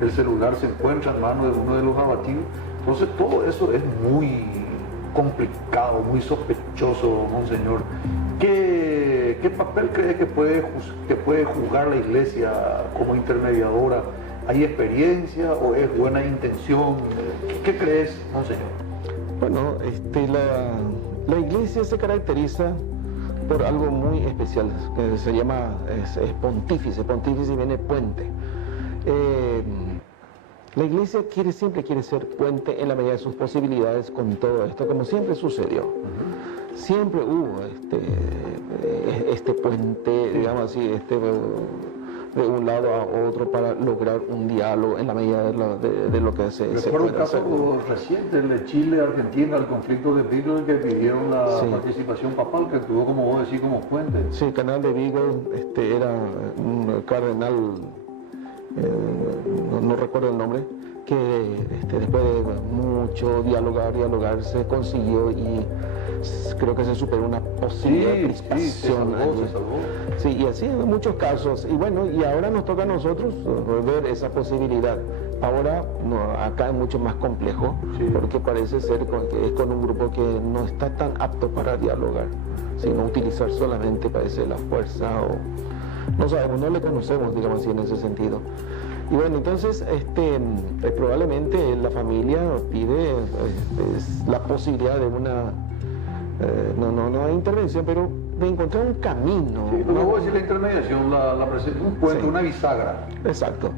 el celular se encuentra en manos de uno de los abatidos. Entonces todo eso es muy complicado, muy sospechoso, Monseñor. ¿Qué papel cree que puede jugar la Iglesia como intermediadora? ¿Hay experiencia o es buena intención? ¿Qué crees, Monseñor? Bueno, la Iglesia se caracteriza por algo muy especial, que se llama es pontífice. Pontífice viene puente. La Iglesia siempre quiere ser puente en la medida de sus posibilidades con todo esto, como siempre sucedió. Siempre hubo este puente, digamos así, de un lado a otro para lograr un diálogo en la medida de lo que se Recuerdo un puede hacer. caso reciente, el de Chile, Argentina, el conflicto de Beagle, que pidieron la participación papal, que actuó, como vos decís, como puente. Sí, el canal de Beagle era un cardenal, no recuerdo el nombre, que después de mucho dialogar, se consiguió y creo que se superó una posibilidad de crispación. Se salvó. Sí, y así en muchos casos. Y bueno, y ahora nos toca a nosotros ver esa posibilidad. Ahora acá es mucho más complejo, porque parece ser que es con un grupo que no está tan apto para dialogar, sino utilizar solamente, parece, la fuerza o no sabemos, no le conocemos, digamos así, en ese sentido. Y bueno, entonces probablemente la familia pide la posibilidad de una no intervención, pero de encontrar un camino. Sí, pero vos decís la intermediación, un puente, una bisagra. Exacto.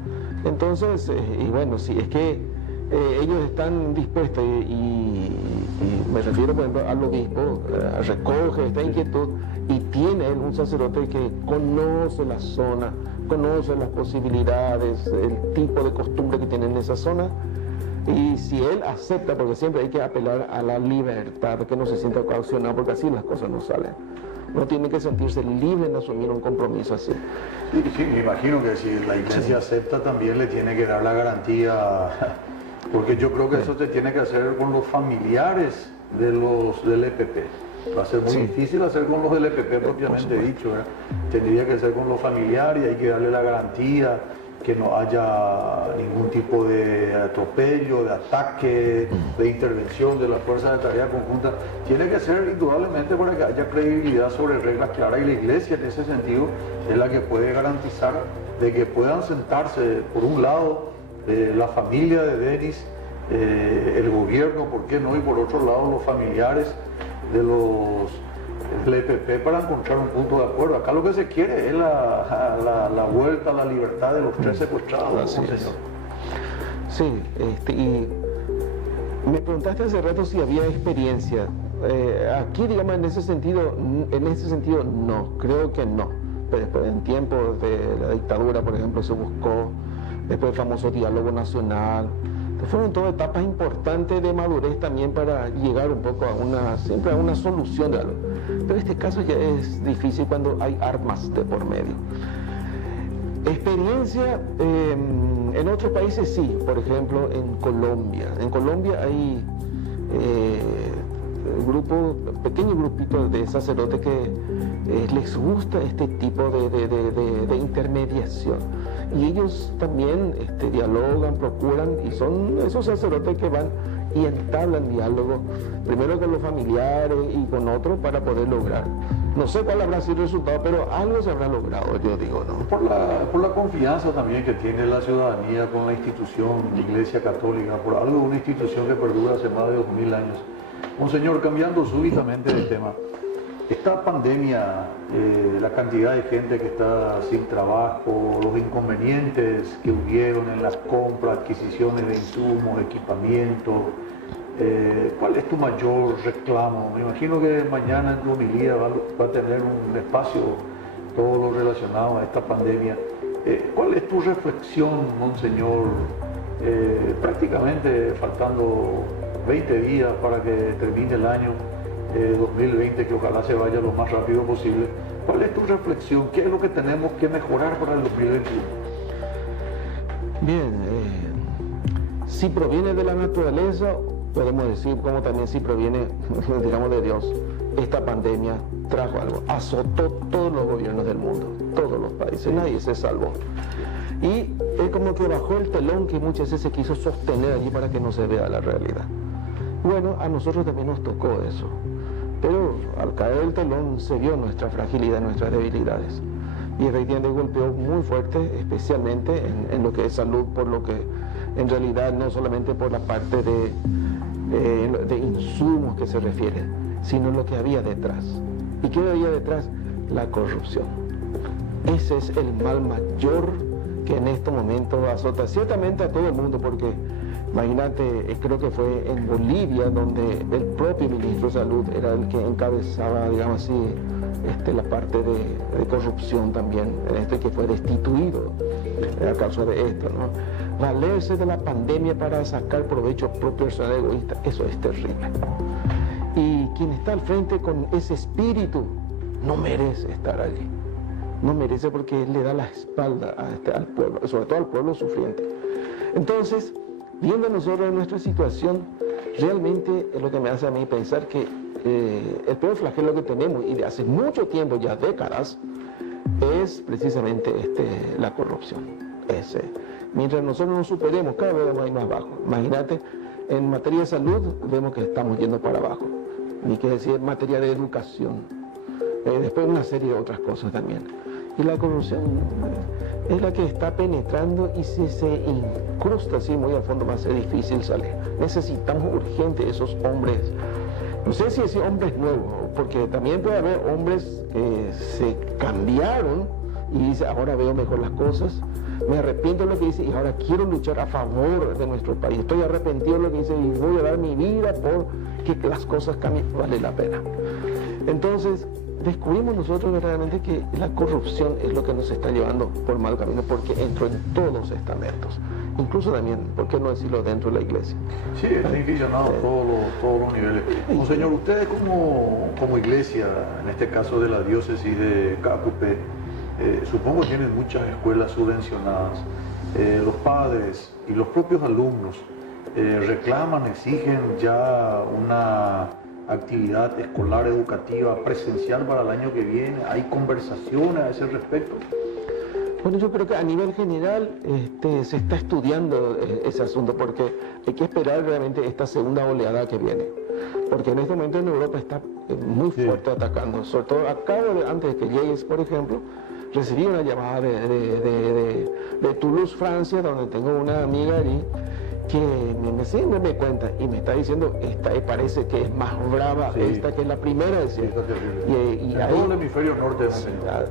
Entonces, y bueno, sí, es que ellos están dispuestos y me refiero, por ejemplo, al obispo, recoge esta inquietud y tiene un sacerdote que conoce la zona, conoce las posibilidades, el tipo de costumbre que tienen en esa zona. Y si él acepta, porque siempre hay que apelar a la libertad, que no se sienta coaccionado, porque así las cosas no salen. Uno tiene que sentirse libre en asumir un compromiso así. Sí, me imagino que si la iglesia acepta, también le tiene que dar la garantía, porque yo creo que eso se tiene que hacer con los familiares del EPP. Va a ser muy difícil hacer con los del EPP propiamente dicho, ¿verdad? Tendría que ser con los familiares, hay que darle la garantía que no haya ningún tipo de atropello, de ataque, de intervención de las fuerzas de tarea conjunta. Tiene que ser indudablemente para que haya credibilidad sobre reglas claras, y la iglesia en ese sentido es la que puede garantizar de que puedan sentarse, por un lado, la familia de Denis, el gobierno, ¿por qué no? Y por otro lado, los familiares del EPP, para encontrar un punto de acuerdo. Acá lo que se quiere es la vuelta a la libertad de los 3 secuestrados. Sí, y me preguntaste hace rato si había experiencia. Aquí, digamos, en ese sentido no, creo que no. Pero después, en tiempos de la dictadura, por ejemplo, se buscó después el famoso diálogo nacional. Fueron todas etapas importantes de madurez también para llegar un poco siempre a una solución de algo. Pero este caso ya es difícil cuando hay armas de por medio. Experiencia en otros países sí, por ejemplo en Colombia. En Colombia hay pequeños grupitos de sacerdotes que les gusta este tipo de intermediación. Y ellos también dialogan, procuran, y son esos sacerdotes que van y entablan diálogo, primero con los familiares y con otros, para poder lograr. No sé cuál habrá sido el resultado, pero algo se habrá logrado, yo digo, ¿no? Por la confianza también que tiene la ciudadanía con la institución, la Iglesia Católica, por algo, una institución que perdura hace más de 2000 años. Monseñor, cambiando súbitamente de tema, esta pandemia, la cantidad de gente que está sin trabajo, los inconvenientes que hubieron en las compras, adquisiciones de insumos, equipamiento, ¿cuál es tu mayor reclamo? Me imagino que mañana en tu homilía va a tener un espacio todo lo relacionado a esta pandemia. ¿Cuál es tu reflexión, Monseñor? Prácticamente faltando 20 días para que termine el año 2020, que ojalá se vaya lo más rápido posible. ¿Cuál es tu reflexión? ¿Qué es lo que tenemos que mejorar para el 2021? Bien, si proviene de la naturaleza, podemos decir, como también si proviene, digamos, de Dios. Esta pandemia trajo algo, azotó todos los gobiernos del mundo, todos los países, nadie se salvó. Y es como que bajó el telón que muchas veces se quiso sostener allí para que no se vea la realidad. Bueno, a nosotros también nos tocó eso. Pero al caer el telón se vio nuestra fragilidad, nuestras debilidades. Y efectivamente golpeó muy fuerte, especialmente en lo que es salud, por lo que en realidad no solamente por la parte de insumos que se refiere, sino lo que había detrás. ¿Y qué había detrás? La corrupción. Ese es el mal mayor que en este momento azota ciertamente a todo el mundo, porque Imagínate, creo que fue en Bolivia donde el propio ministro de Salud era el que encabezaba, digamos así, la parte de corrupción también, que fue destituido a causa de esto, ¿no? Valerse de la pandemia para sacar provecho propio personal egoísta, eso es terrible. Y quien está al frente con ese espíritu no merece estar allí. No merece porque le da la espalda al pueblo, sobre todo al pueblo sufriente. Entonces, viendo nosotros nuestra situación, realmente es lo que me hace a mí pensar que el peor flagelo que tenemos, y de hace mucho tiempo, ya décadas, es precisamente la corrupción. Mientras nosotros nos superemos, cada vez vamos a ir más bajo. Imagínate, en materia de salud vemos que estamos yendo para abajo, ni que decir en materia de educación, después una serie de otras cosas también. Y la corrupción es la que está penetrando, y si se incrusta así muy al fondo va a ser difícil salir. Necesitamos urgente esos hombres, no sé si ese hombre es nuevo, porque también puede haber hombres que se cambiaron y dicen, ahora veo mejor las cosas, me arrepiento de lo que hice y ahora quiero luchar a favor de nuestro país, estoy arrepentido de lo que hice y voy a dar mi vida por que las cosas cambien, vale la pena. Entonces, descubrimos nosotros verdaderamente que la corrupción es lo que nos está llevando por mal camino, porque entró en todos los estamentos, incluso también, ¿por qué no decirlo, dentro de la iglesia? Sí, está inficionado todos los niveles. Monseñor, ustedes como iglesia, en este caso de la diócesis de Cacupe, supongo tienen muchas escuelas subvencionadas. Los padres y los propios alumnos reclaman, exigen ya una actividad escolar educativa presencial para el año que viene. ¿Hay conversaciones a ese respecto? Bueno, yo creo que a nivel general se está estudiando ese asunto, porque hay que esperar realmente esta segunda oleada que viene, porque en este momento en Europa está muy fuerte atacando, sobre todo antes de que llegues, por ejemplo, recibí una llamada de Toulouse, Francia, donde tengo una amiga allí que siempre me cuenta y me está diciendo, parece que es más brava esta que la primera, decía. Y ahí, todo el hemisferio norte.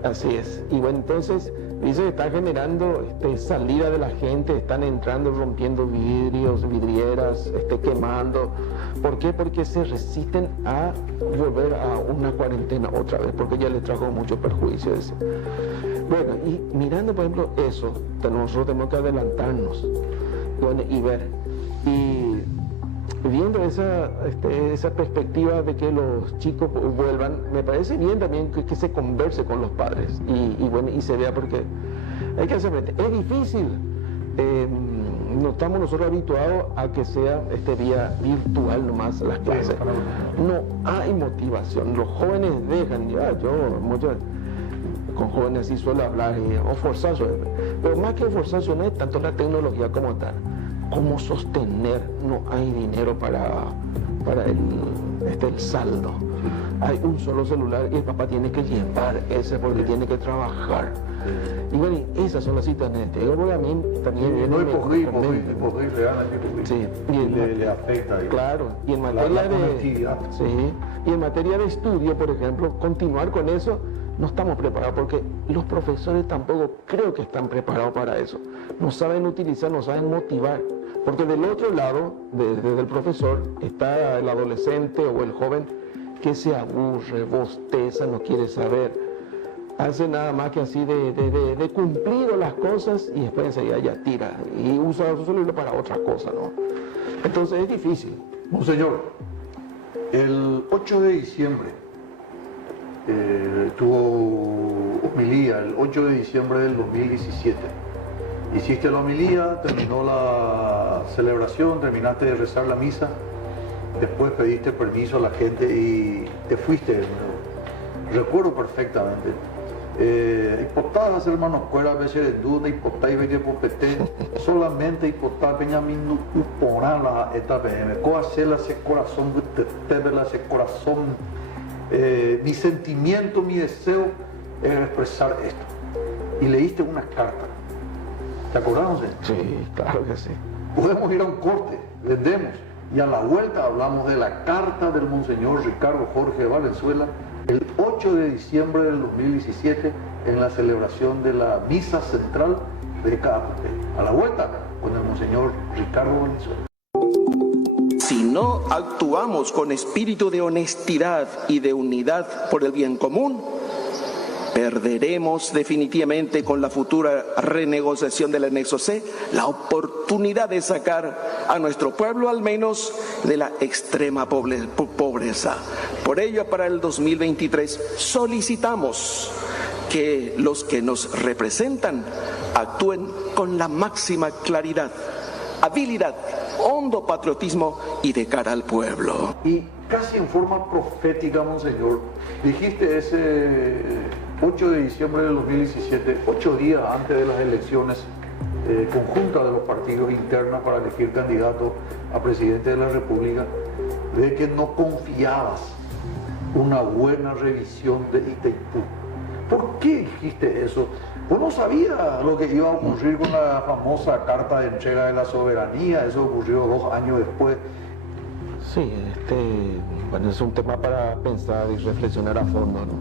Así es. Y bueno, entonces dice que está generando salida de la gente, están entrando, rompiendo vidrios, vidrieras, quemando. ¿Por qué? Porque se resisten a volver a una cuarentena otra vez, porque ya les trajo mucho perjuicio ese. Bueno, y mirando, por ejemplo, eso, nosotros tenemos que adelantarnos, bueno, y ver. Y viendo esa perspectiva de que los chicos vuelvan, me parece bien también que se converse con los padres y se vea, porque hay que hacer frente. Es difícil. No estamos nosotros habituados a que sea vía virtual nomás las clases. No hay motivación. Los jóvenes dejan, con jóvenes así suelo hablar, o forzarse, pero más que forzarse no es tanto la tecnología como tal, como sostener. No hay dinero para el saldo. Hay un solo celular y el papá tiene que llevar ese porque tiene que trabajar. Y bueno, esas son las situaciones. Luego a mí también viene... No hipocresía realmente. Sí. Le afecta. Claro. Y en materia y en materia de estudio, por ejemplo, continuar con eso, no estamos preparados, porque los profesores tampoco creo que están preparados para eso. No saben utilizar, no saben motivar. Porque del otro lado, desde el profesor, está el adolescente o el joven que se aburre, bosteza, no quiere saber, hace nada más que así de cumplir las cosas y después enseguida ya tira y usa su celular para otra cosa, ¿no? Entonces es difícil. Monseñor, el 8 de diciembre tuvo homilía, el 8 de diciembre del 2017. Hiciste la homilía, terminó la celebración, terminaste de rezar la misa, después pediste permiso a la gente y te fuiste de nuevo. Recuerdo perfectamente. Hipotás, hermanos, cuera veces de duda, hipotás y veces popete, solamente hipotás, peñamin, uporala, esta PM, coacela ese corazón, tebela ese corazón. Mi sentimiento, mi deseo es expresar esto. Y leíste una carta. ¿Te acordás? Sí, claro que sí. Podemos ir a un corte, vendemos, y a la vuelta hablamos de la carta del Monseñor Ricardo Jorge Valenzuela, el 8 de diciembre del 2017, en la celebración de la misa central de Cacupe. A la vuelta con el Monseñor Ricardo Valenzuela. no actuamos con espíritu de honestidad y de unidad por el bien común, perderemos definitivamente con la futura renegociación del anexo C la oportunidad de sacar a nuestro pueblo al menos de la extrema pobreza. Por ello, para el 2023 solicitamos que los que nos representan actúen con la máxima claridad, habilidad, hondo patriotismo y de cara al pueblo. Y casi en forma profética, Monseñor, dijiste ese 8 de diciembre del 2017, 8 días antes de las elecciones conjuntas de los partidos internos para elegir candidato a presidente de la República, de que no confiabas una buena revisión de Itaipú. ¿Por qué dijiste eso? Vos no sabías lo que iba a ocurrir con la famosa carta de entrega de la soberanía. Eso ocurrió 2 años después. Sí, bueno, es un tema para pensar y reflexionar a fondo, ¿no?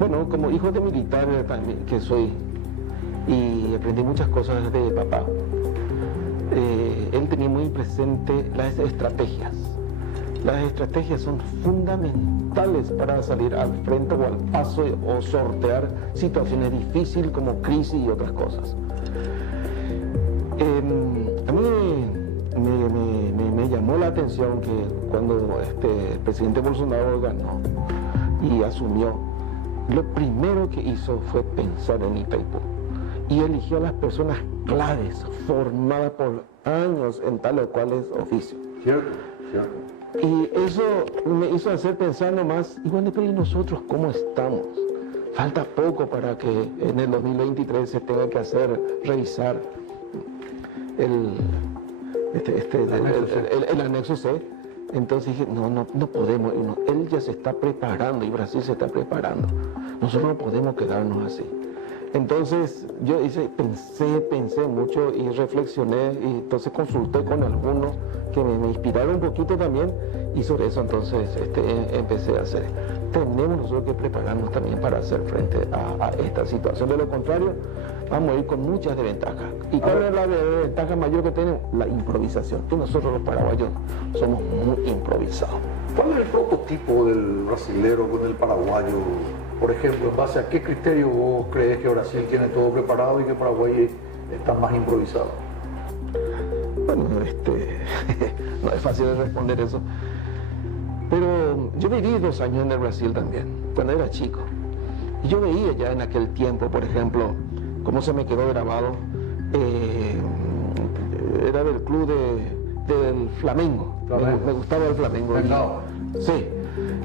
Bueno, como hijo de militar también, que soy, y aprendí muchas cosas de papá, él tenía muy presente las estrategias. Las estrategias son fundamentales para salir al frente o al paso o sortear situaciones difíciles como crisis y otras cosas. A mí me llamó la atención que cuando el presidente Bolsonaro ganó y asumió, lo primero que hizo fue pensar en Itaipú y eligió a las personas claves, formadas por años en tal o cuales oficios. Cierto, cierto. Y eso me hizo hacer pensar nomás, y bueno, pero ¿y nosotros cómo estamos? Falta poco para que en el 2023 se tenga que revisar el anexo C. Entonces dije, no podemos, él ya se está preparando y Brasil se está preparando. Nosotros no podemos quedarnos así. Entonces yo pensé mucho y reflexioné y entonces consulté con algunos que me inspiraron un poquito también y sobre eso entonces empecé a hacer. Tenemos nosotros que prepararnos también para hacer frente a esta situación. De lo contrario, vamos a ir con muchas desventajas. ¿Y cuál es la ventaja mayor que tenemos? La improvisación. Y nosotros los paraguayos somos muy improvisados. ¿Cuál es el prototipo del brasilero con el paraguayo? Por ejemplo, ¿en base a qué criterio vos crees que Brasil tiene todo preparado y que Paraguay está más improvisado? Bueno, no es fácil de responder eso. Pero yo viví 2 años en el Brasil también, cuando era chico. Y yo veía ya en aquel tiempo, por ejemplo, cómo se me quedó grabado, era del club del Flamengo. Me gustaba el Flamengo. Sí,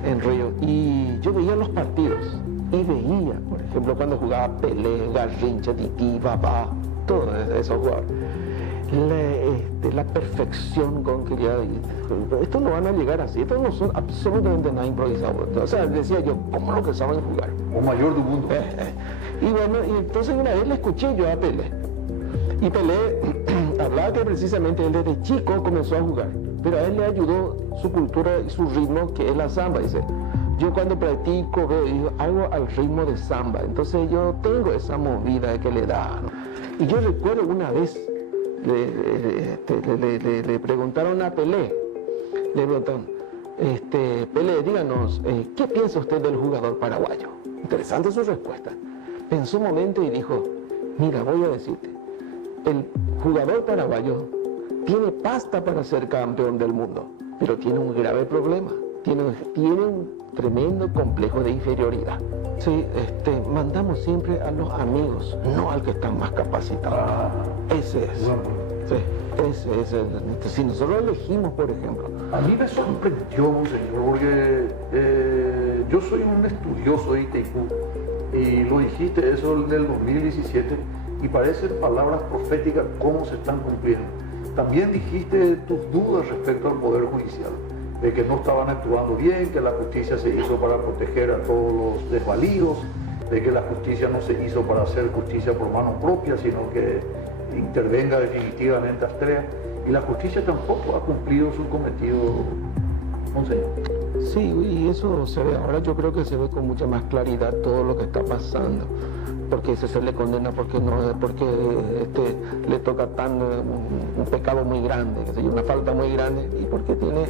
en Río. Y yo veía los partidos y veía, por ejemplo, cuando jugaba Pelé, Garrincha, Tití, Babá, todos esos jugadores. La perfección con que ya, estos no van a llegar así, estos no son absolutamente nada improvisados. O sea, decía yo, ¿cómo lo que saben jugar? O mayor del mundo. Y bueno, y entonces una vez le escuché yo a Pelé. Y Pelé hablaba que precisamente él desde chico comenzó a jugar, pero a él le ayudó su cultura y su ritmo, que es la samba. Dice, yo cuando practico, hago al ritmo de samba, entonces yo tengo esa movida que le da, ¿no? Y yo recuerdo una vez, le preguntaron a Pelé, Pelé, díganos, ¿qué piensa usted del jugador paraguayo? Interesante su respuesta. Pensó un momento y dijo, mira, voy a decirte, el jugador paraguayo tiene pasta para ser campeón del mundo, pero tiene un grave problema, tiene un tremendo complejo de inferioridad. Sí, mandamos siempre a los amigos, no al que está más capacitado. Ese es. Sí, ese es el. Si nosotros elegimos, por ejemplo. A mí me sorprendió, Monseñor, porque yo soy un estudioso de Itaipú y lo dijiste eso en el 2017 y parecen palabras proféticas cómo se están cumpliendo. También dijiste tus dudas respecto al Poder Judicial, de que no estaban actuando bien, que la justicia se hizo para proteger a todos los desvalidos, de que la justicia no se hizo para hacer justicia por mano propia, sino que intervenga definitivamente Astrea, y la justicia tampoco ha cumplido su cometido, Monseñor. Sí, y eso se ve, ahora yo creo que se ve con mucha más claridad todo lo que está pasando. porque ese se le condena porque le toca un pecado muy grande, una falta muy grande, y porque tiene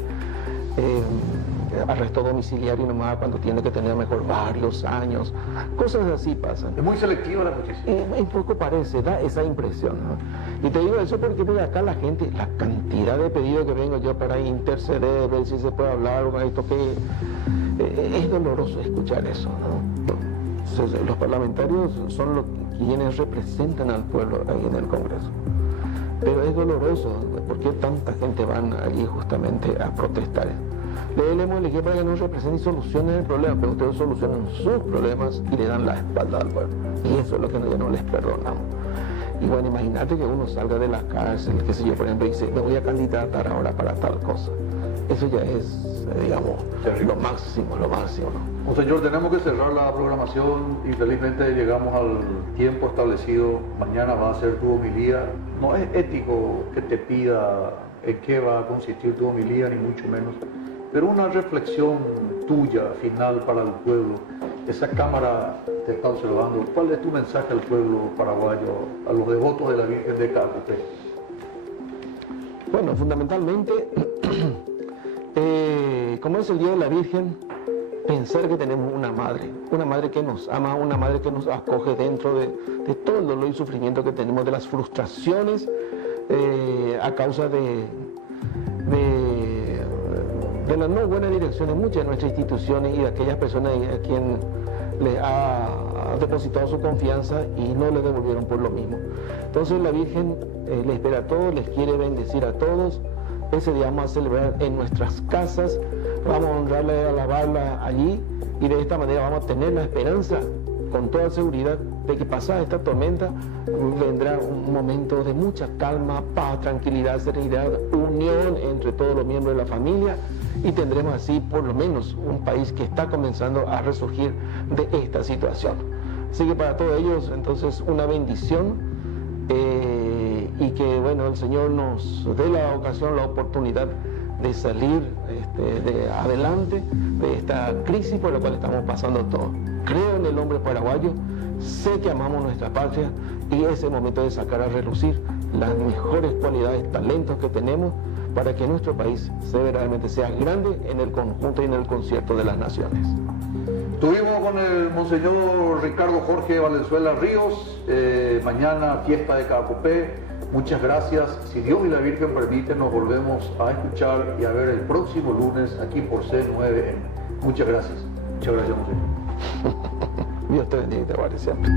arresto domiciliario nomás cuando tiene que tener mejor varios años. Cosas así pasan. Es muy selectiva la justicia. Un poco parece, da esa impresión, ¿no? Y te digo eso porque mira, acá la gente, la cantidad de pedidos que vengo yo para interceder, ver si se puede hablar con esto, que es doloroso escuchar eso, ¿no? Los parlamentarios son quienes representan al pueblo ahí en el Congreso. Pero es doloroso, ¿por qué tanta gente van allí justamente a protestar? Le hemos elegido para que nos representen y solucionen el problema, pero ustedes solucionan sus problemas y le dan la espalda al pueblo. Y eso es lo que ya no les perdonamos. Y bueno, imagínate que uno salga de la cárcel, qué sé yo, por ejemplo, y dice, me voy a candidatar ahora para tal cosa. Eso ya es, digamos, lo máximo, ¿no? Monseñor, tenemos que cerrar la programación. Infelizmente llegamos al tiempo establecido. Mañana va a ser tu homilía. No es ético que te pida en qué va a consistir tu homilía, ni mucho menos. Pero una reflexión tuya, final, para el pueblo. Esa cámara te está observando. ¿Cuál es tu mensaje al pueblo paraguayo, a los devotos de la Virgen de Caacupé? Bueno, fundamentalmente, como es el Día de la Virgen, pensar que tenemos una madre que nos ama, una madre que nos acoge dentro de todo el dolor y sufrimiento que tenemos, de las frustraciones a causa de la no buena dirección de muchas de nuestras instituciones y de aquellas personas a quien le ha depositado su confianza y no le devolvieron por lo mismo. Entonces la Virgen le espera a todos, les quiere bendecir a todos. Ese día vamos a celebrar en nuestras casas, vamos a honrarla y alabarla allí, y de esta manera vamos a tener la esperanza con toda seguridad de que pasada esta tormenta vendrá un momento de mucha calma, paz, tranquilidad, serenidad, unión entre todos los miembros de la familia, y tendremos así por lo menos un país que está comenzando a resurgir de esta situación. Así que para todos ellos entonces una bendición, y que bueno, el Señor nos dé la ocasión, la oportunidad de salir adelante de esta crisis por la cual estamos pasando todos. Creo en el hombre paraguayo, sé que amamos nuestra patria, y es el momento de sacar a relucir las mejores cualidades, talentos que tenemos para que nuestro país verdaderamente sea grande en el conjunto y en el concierto de las naciones. Estuvimos con el Monseñor Ricardo Jorge Valenzuela Ríos, mañana fiesta de Caacupé. Muchas gracias. Si Dios y la Virgen permiten, nos volvemos a escuchar y a ver el próximo lunes aquí por C9N. Muchas gracias. Muchas gracias, Monseñor. Dios te bendiga y te guarde siempre.